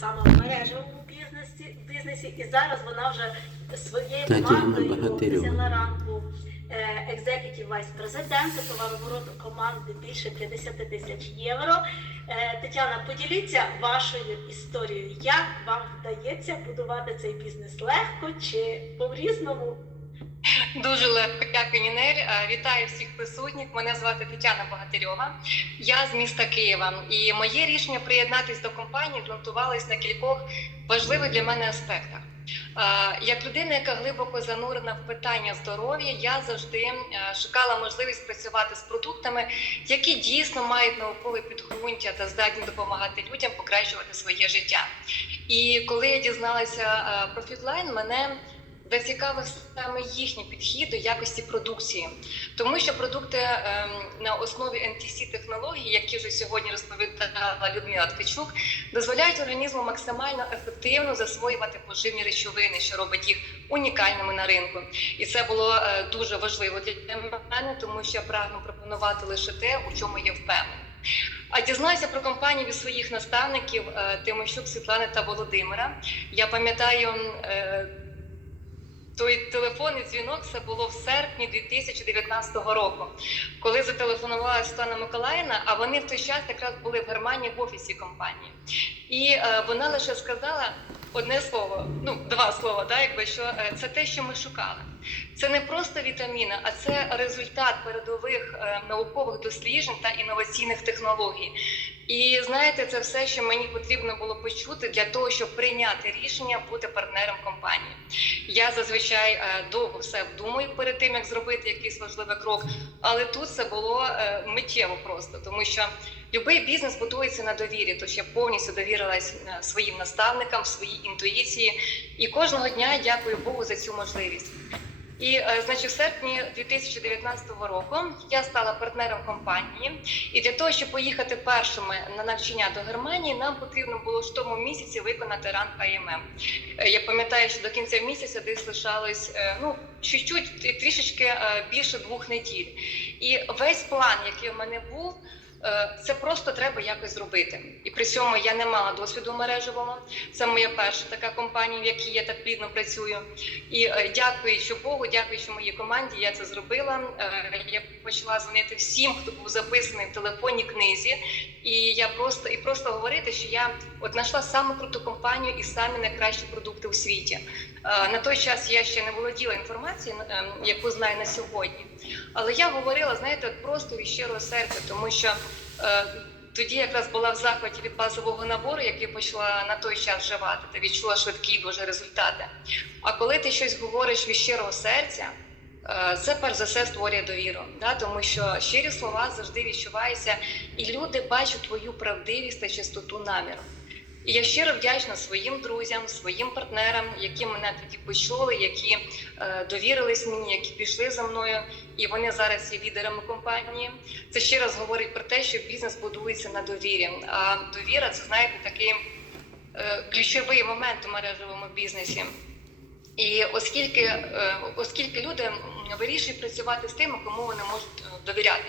само в мережевому бізнесі, бізнесі, і зараз вона вже своєю командою взяла ранку екзекутів вайс-президента, товарообороту команди більше 50 тисяч євро. Е, Тетяна, поділіться вашою історією. Як вам вдається будувати цей бізнес легко чи по-різному? Дуже легко, дякую, Нінель. Е, Вітаю всіх присутніх. Мене звати Тетяна Богатирьова. Я з міста Києва. І моє рішення приєднатись до компанії ґрунтувалось на кількох важливих для мене аспектах. Е, Як людина, яка глибоко занурена в питання здоров'я, я завжди е, шукала можливість працювати з продуктами, які дійсно мають наукове підґрунтя та здатні допомагати людям покращувати своє життя. І коли я дізналася про Фітлайн, мене зацікавив саме їхній підхід до якості продукції, тому що продукти ем, на основі NTC технологій, які вже сьогодні розповідала Людмила Ткачук, дозволяють організму максимально ефективно засвоювати поживні речовини, що робить їх унікальними на ринку. І це було е, дуже важливо для мене, тому що я прагну пропонувати лише те, у чому я впевнена. А дізнаюся про компанію від своїх наставників е, Тимощук, Світлани та Володимира. Я пам'ятаю. Той телефонний дзвінок це було в серпні 2019 року, коли зателефонувала Світлана Миколаївна, а вони в той час якраз були в Германії в офісі компанії. І е, вона лише сказала одне слово, ну два слова, да, якби що е, це те, що ми шукали. Це не просто вітаміни, а це результат передових е, наукових досліджень та інноваційних технологій. І знаєте, це все, що мені потрібно було почути для того, щоб прийняти рішення бути партнером компанії. Я зазвичай е, довго все вдумаю перед тим, як зробити якийсь важливий крок, але тут це було е, миттєво просто, тому що будь-який бізнес будується на довірі. Тож я повністю довірилась е, своїм наставникам, своїй інтуїції, і кожного дня дякую Богу за цю можливість. І е, значить, в серпні 2019 року я стала партнером компанії. І для того, щоб поїхати першими на навчання до Германії, нам потрібно було в тому місяці виконати ранг АММ. Е, Я пам'ятаю, що до кінця місяця десь лишалось е, ну чуть-чуть трішечки більше двох неділь. І весь план, який в мене був. Е, Це просто треба якось зробити, і при цьому я не мала досвіду мережевого. Це моя перша така компанія, в якій я так плідно працюю. І е, дякуючи Богу, дякуючи моїй команді, я це зробила. Е, Я почала дзвонити всім, хто був записаний в телефонній книзі, і я просто і просто говорити, що я от знайшла саму круту компанію і самі найкращі продукти у світі. На той час я ще не володіла інформацією, е, яку знаю на сьогодні. Але я говорила, знаєте, от просто від щирого серця, тому що. Е, Тоді якраз була в захваті від базового набору, який почала на той час вживати, та відчула швидкі дуже результати. А коли ти щось говориш від щирого серця, е, це перш за все створює довіру, да? тому що щирі слова завжди відчуваються, і люди бачать твою правдивість та чистоту наміру. І я щиро вдячна своїм друзям, своїм партнерам, які мене тоді почули, які е, довірились мені, які пішли за мною, і вони зараз є лідерами компанії. Це ще раз говорить про те, що бізнес будується на довірі. А довіра це знаєте такий е, ключовий момент у мережевому бізнесі. І оскільки, е, оскільки люди вирішують працювати з тими, кому вони можуть е, довіряти.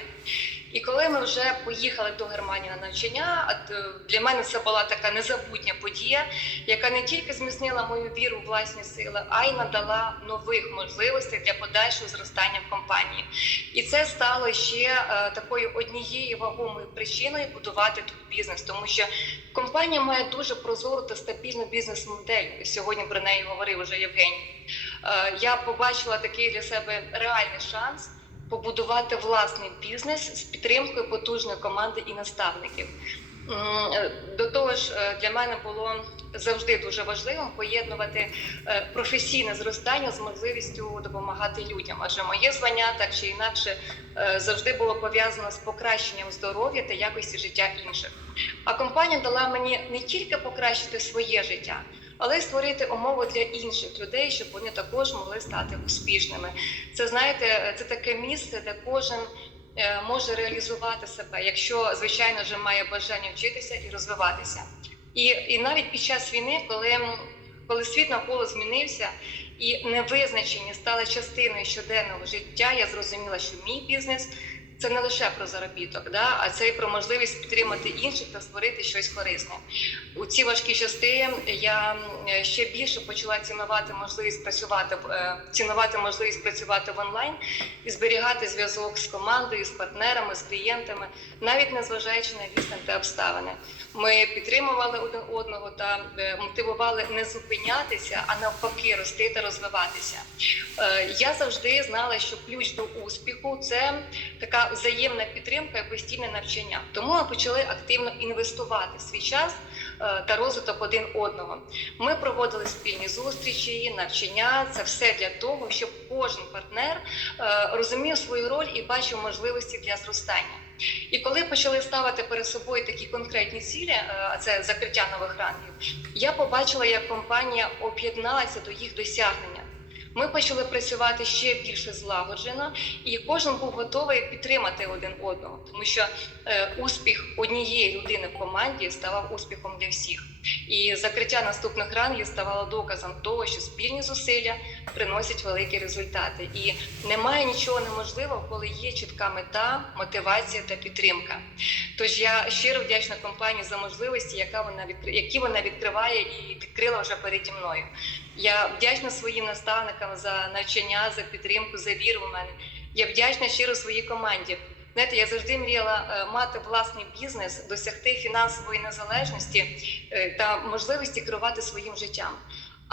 І коли ми вже поїхали до Германії на навчання, е, для мене це була така незабутня подія, яка не тільки зміцнила мою віру в власні сили, а й надала нових можливостей для подальшого зростання в компанії. І це стало ще е, такою однією вагомою причиною будувати тут бізнес, тому що компанія має дуже прозору та стабільну бізнес-модель. Сьогодні про неї говорив уже Євгеній. Е, я побачила такий для себе реальний шанс побудувати власний бізнес з підтримкою потужної команди і наставників. Е, До того ж, е, для мене було завжди дуже важливим поєднувати е, професійне зростання з можливістю допомагати людям. Адже моє звання так чи інакше завжди було пов'язано з покращенням здоров'я та якості життя інших. А компанія дала мені не тільки покращити своє життя, але й створити умови для інших людей, щоб вони також могли стати успішними. Це знаєте, це таке місце, де кожен е, може реалізувати себе, якщо звичайно вже має бажання вчитися і розвиватися. І, і навіть під час війни, коли, коли світ навколо змінився і невизначення стали частиною щоденного життя, я зрозуміла, що мій бізнес це не лише про заробіток, да, а це і про можливість підтримати інших та створити щось корисне. У ці важкі часи я ще більше почала цінувати можливість працювати е, цінувати можливість працювати в онлайн і зберігати зв'язок з командою, з партнерами, з клієнтами, навіть незважаючи на відстань та обставини. Ми підтримували один одного та е, мотивували не зупинятися, а навпаки, рости та розвиватися. Е, Я завжди знала, що ключ до успіху це така взаємна підтримка і постійне навчання. Тому ми почали активно інвестувати свій час е, та розвиток один одного. Ми проводили спільні зустрічі, навчання. Це все для того, щоб кожен партнер е, розумів свою роль і бачив можливості для зростання. І коли почали ставити перед собою такі конкретні цілі, е, а це закриття нових рангів, я побачила, як компанія об'єдналася до їх досягнення. Ми почали працювати ще більше злагоджено, і кожен був готовий підтримати один одного, тому що е, успіх однієї людини в команді ставав успіхом для всіх. І закриття наступних рангів ставало доказом того, що спільні зусилля приносять великі результати. І немає нічого неможливого, коли є чітка мета, мотивація та підтримка. Тож я щиро вдячна компанії за можливості, яка вона які вона відкриває і відкрила вже переді мною. Я вдячна своїм наставникам за навчання, за підтримку, за віру в мене. Я вдячна щиро своїй команді. Знаєте, я завжди мріяла е, мати власний бізнес, досягти фінансової незалежності е, та можливості керувати своїм життям.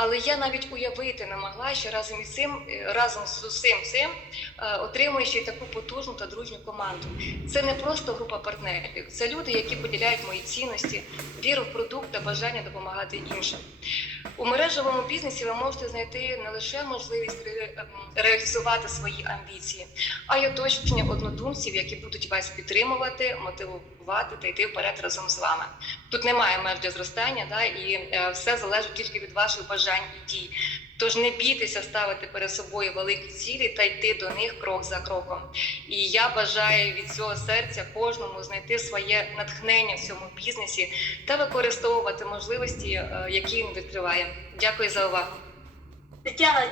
Але я навіть уявити не могла, що разом із цим, е, разом з усім цим, е, ще й таку потужну та дружню команду. Це не просто група партнерів, це люди, які поділяють мої цінності, віру в продукт та бажання допомагати іншим. У мережевому бізнесі ви можете знайти не лише можливість ем, реалізувати свої амбіції, а й оточення однодумців, які будуть вас підтримувати, мотивувати та йти вперед разом з вами. Тут немає меж для зростання, да, і е, все залежить тільки від ваших бажань і дій. Тож не бійтеся ставити перед собою великі цілі та йти до них крок за кроком. І я бажаю від цього серця кожному знайти своє натхнення в цьому бізнесі та використовувати можливості, е, які він відкриває. Дякую за увагу. Тетяна,